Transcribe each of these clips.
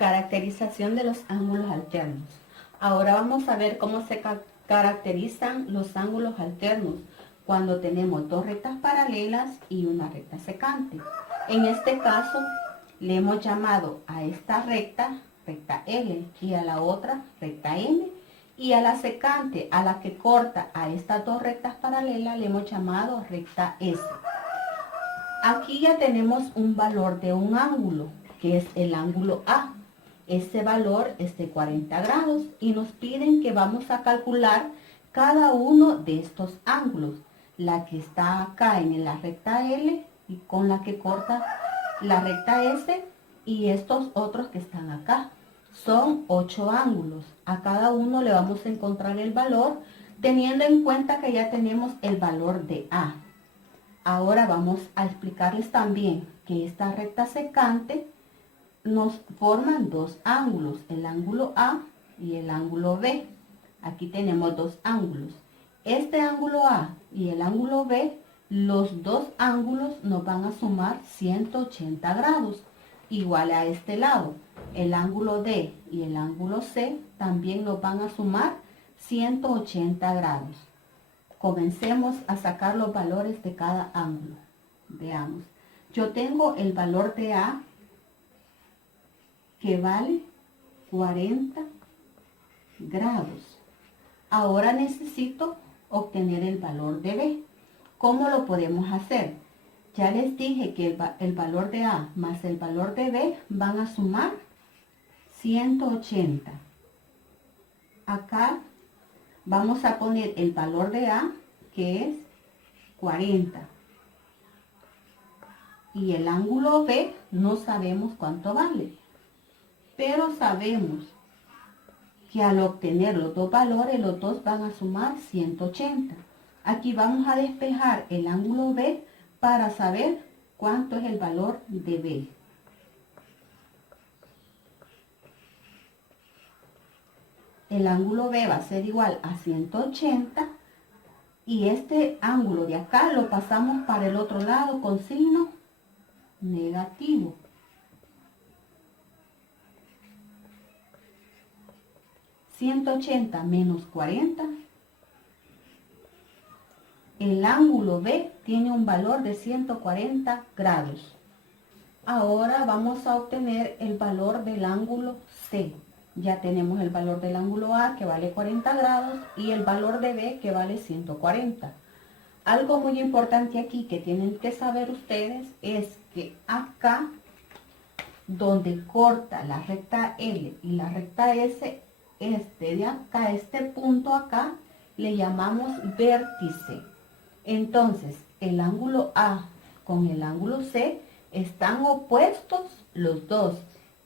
Caracterización de los ángulos alternos. Ahora vamos a ver cómo se caracterizan los ángulos alternos cuando tenemos dos rectas paralelas y una recta secante. En este caso, le hemos llamado a esta recta, recta L, y a la otra, recta M, y a la secante, a la que corta a estas dos rectas paralelas, le hemos llamado recta S. Aquí ya tenemos un valor de un ángulo, que es el ángulo A. Ese valor es de 40 grados y nos piden que vamos a calcular cada uno de estos ángulos. La que está acá en la recta L y con la que corta la recta S y estos otros que están acá. Son 8 ángulos. A cada uno le vamos a encontrar el valor teniendo en cuenta que ya tenemos el valor de A. Ahora vamos a explicarles también que esta recta secante nos forman dos ángulos, el ángulo A y el ángulo B. Aquí tenemos dos ángulos. Este ángulo A y el ángulo B, los dos ángulos nos van a sumar 180 grados, igual a este lado. El ángulo D y el ángulo C también nos van a sumar 180 grados. Comencemos a sacar los valores de cada ángulo. Veamos. Yo tengo el valor de A que vale 40 grados. Ahora necesito obtener el valor de B. ¿Cómo lo podemos hacer? Ya les dije que el valor de A más el valor de B van a sumar 180. Acá vamos a poner el valor de A, que es 40. Y el ángulo B no sabemos cuánto vale. Pero sabemos que al obtener los dos valores, los dos van a sumar 180. Aquí vamos a despejar el ángulo B para saber cuánto es el valor de B. El ángulo B va a ser igual a 180 y este ángulo de acá lo pasamos para el otro lado con signo negativo. 180 menos 40. El ángulo B tiene un valor de 140 grados. Ahora vamos a obtener el valor del ángulo C. Ya tenemos el valor del ángulo A que vale 40 grados y el valor de B que vale 140. Algo muy importante aquí que tienen que saber ustedes es que acá, donde corta la recta L y la recta S, de acá, este punto acá, le llamamos vértice. Entonces, el ángulo A con el ángulo C están opuestos los dos.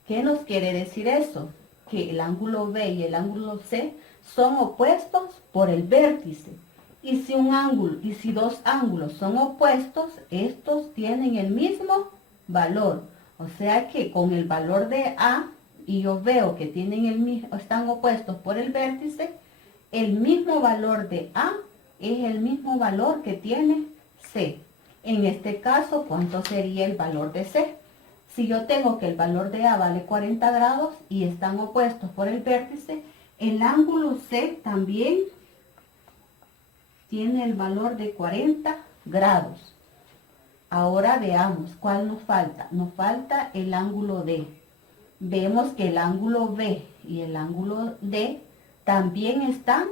¿Qué nos quiere decir eso? Que el ángulo B y el ángulo C son opuestos por el vértice. Y si dos ángulos son opuestos, estos tienen el mismo valor. O sea que con el valor de A, y yo veo que están opuestos por el vértice, el mismo valor de A es el mismo valor que tiene C. En este caso, ¿cuánto sería el valor de C? Si yo tengo que el valor de A vale 40 grados y están opuestos por el vértice, el ángulo C también tiene el valor de 40 grados. Ahora veamos cuál nos falta. Nos falta el ángulo D. Vemos que el ángulo B y el ángulo D también están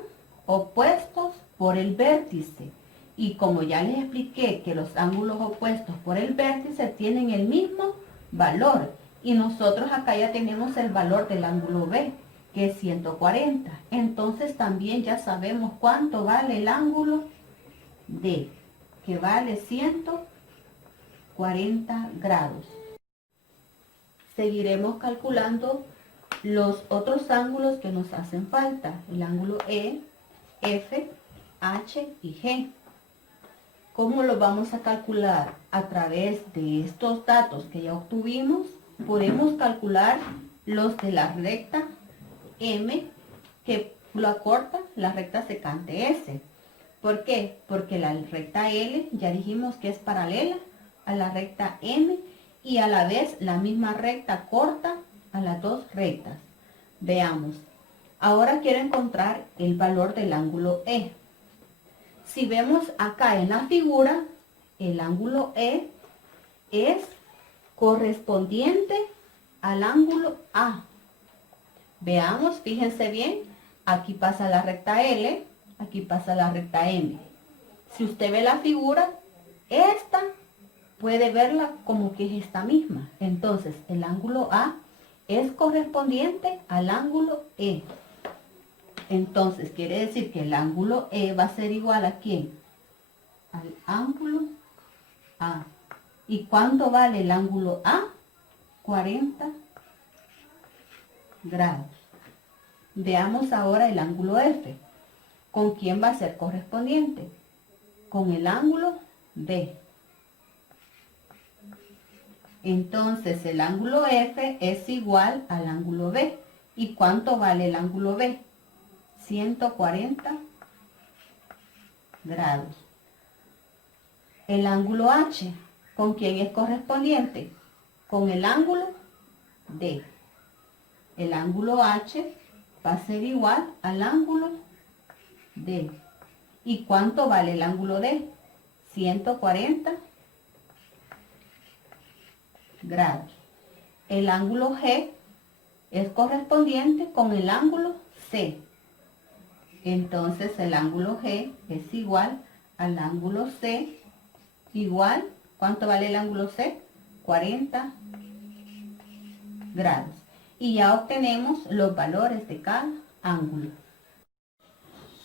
opuestos por el vértice. Y como ya les expliqué que los ángulos opuestos por el vértice tienen el mismo valor. Y nosotros acá ya tenemos el valor del ángulo B, que es 140. Entonces también ya sabemos cuánto vale el ángulo D, que vale 140 grados. Seguiremos calculando los otros ángulos que nos hacen falta, el ángulo E, F, H y G. ¿Cómo lo vamos a calcular? A través de estos datos que ya obtuvimos, podemos calcular los de la recta M, que lo acorta la recta secante S. ¿Por qué? Porque la recta L ya dijimos que es paralela a la recta M y a la vez la misma recta corta a las dos rectas. Veamos. Ahora quiero encontrar el valor del ángulo E. Si vemos acá en la figura, el ángulo E es correspondiente al ángulo A. Veamos, fíjense bien, aquí pasa la recta L, aquí pasa la recta M. Si usted ve la figura, esta puede verla como que es esta misma. Entonces, el ángulo A es correspondiente al ángulo E. Entonces, quiere decir que el ángulo E va a ser igual a ¿quién? Al ángulo A. ¿Y cuánto vale el ángulo A? 40 grados. Veamos ahora el ángulo F. ¿Con quién va a ser correspondiente? Con el ángulo B. Entonces, el ángulo F es igual al ángulo B. ¿Y cuánto vale el ángulo B? 140 grados. El ángulo H, ¿con quién es correspondiente? Con el ángulo D. El ángulo H va a ser igual al ángulo D. ¿Y cuánto vale el ángulo D? 140 grados. El ángulo G es correspondiente con el ángulo C. Entonces el ángulo G es igual al ángulo C, igual, ¿cuánto vale el ángulo C? 40 grados. Y ya obtenemos los valores de cada ángulo.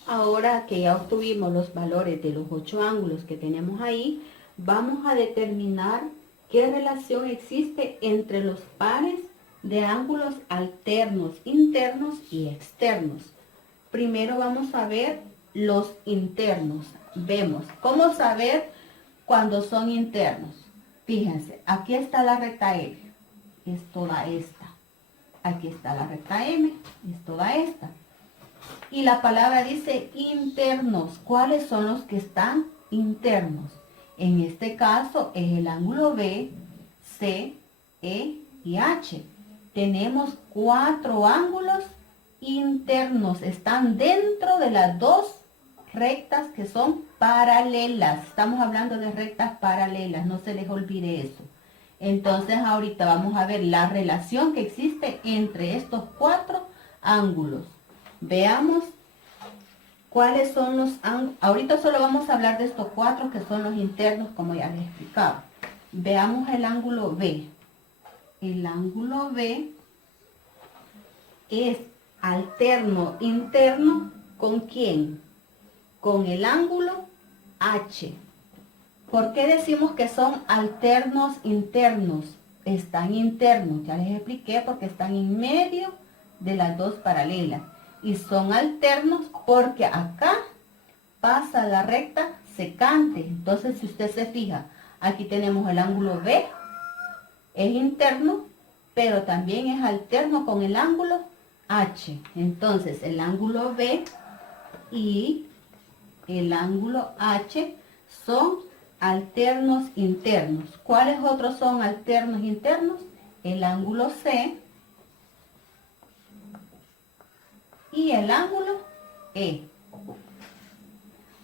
Ahora que ya obtuvimos los valores de los 8 ángulos que tenemos ahí, vamos a determinar qué relación existe entre los pares de ángulos alternos, internos y externos. Primero vamos a ver los internos. Vemos cómo saber cuando son internos. Fíjense, aquí está la recta L, es toda esta. Aquí está la recta M, es toda esta. Y la palabra dice internos. ¿Cuáles son los que están internos? En este caso es el ángulo B, C, E y H. Tenemos 4 ángulos internos. Están dentro de las dos rectas que son paralelas. Estamos hablando de rectas paralelas, no se les olvide eso. Entonces ahorita vamos a ver la relación que existe entre estos 4 ángulos. Veamos cuáles son los ángulos. Ahorita solo vamos a hablar de estos 4 que son los internos, como ya les explicaba. Veamos el ángulo B. El ángulo B es alterno interno ¿con quién? Con el ángulo H. ¿Por qué decimos que son alternos internos? Están internos, ya les expliqué, porque están en medio de las dos paralelas. Y son alternos porque acá pasa la recta secante. Entonces, si usted se fija, aquí tenemos el ángulo B, es interno, pero también es alterno con el ángulo H. Entonces, el ángulo B y el ángulo H son alternos internos. ¿Cuáles otros son alternos internos? El ángulo C y el ángulo E.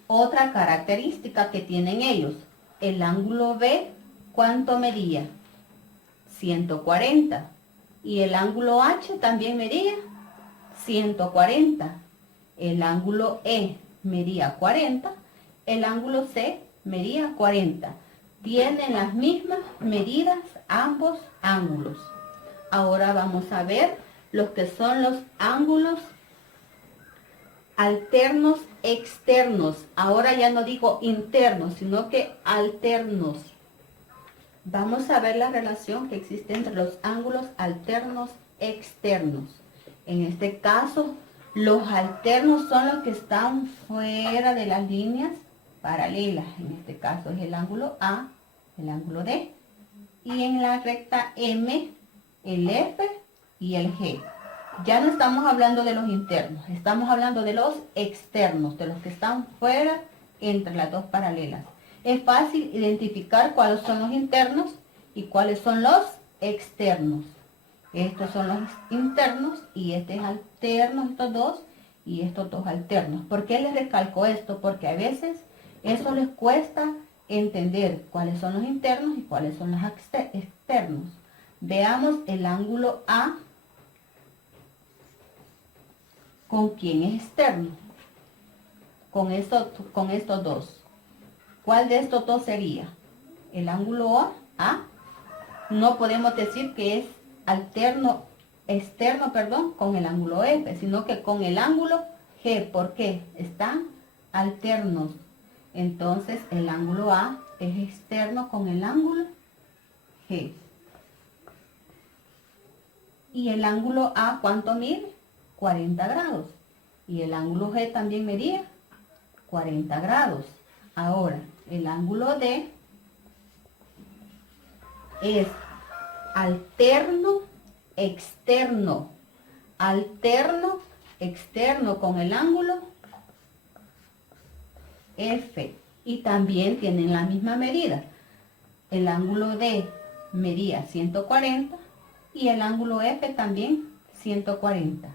Otra característica que tienen ellos, el ángulo B, ¿cuánto medía? 140. Y el ángulo H también medía 140. El ángulo E medía 40. El ángulo C medía 40. Tienen las mismas medidas ambos ángulos. Ahora vamos a ver los que son los ángulos alternos externos. Ahora ya no digo internos, sino que alternos. Vamos a ver la relación que existe entre los ángulos alternos externos. En este caso, los alternos son los que están fuera de las líneas paralelas. En este caso es el ángulo A, el ángulo D. Y en la recta M, el F y el G. Ya no estamos hablando de los internos, estamos hablando de los externos, de los que están fuera entre las dos paralelas. Es fácil identificar cuáles son los internos y cuáles son los externos. Estos son los internos y este es alterno, estos dos, y estos dos alternos. ¿Por qué les recalco esto? Porque a veces eso les cuesta entender cuáles son los internos y cuáles son los externos. Veamos el ángulo A con quién es externo. Con estos dos. ¿Cuál de estos dos sería? El ángulo A. No podemos decir que es externo, con el ángulo F, sino que con el ángulo G. ¿Por qué? Están alternos. Entonces el ángulo A es externo con el ángulo G. Y el ángulo A, ¿cuánto mide? 40 grados. Y el ángulo G también medía 40 grados. Ahora, el ángulo D es alterno, externo. Alterno, externo con el ángulo F. Y también tienen la misma medida. El ángulo D medía 140 y el ángulo F también 140.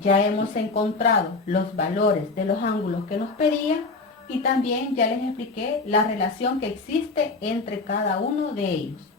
Ya hemos encontrado los valores de los ángulos que nos pedían y también ya les expliqué la relación que existe entre cada uno de ellos.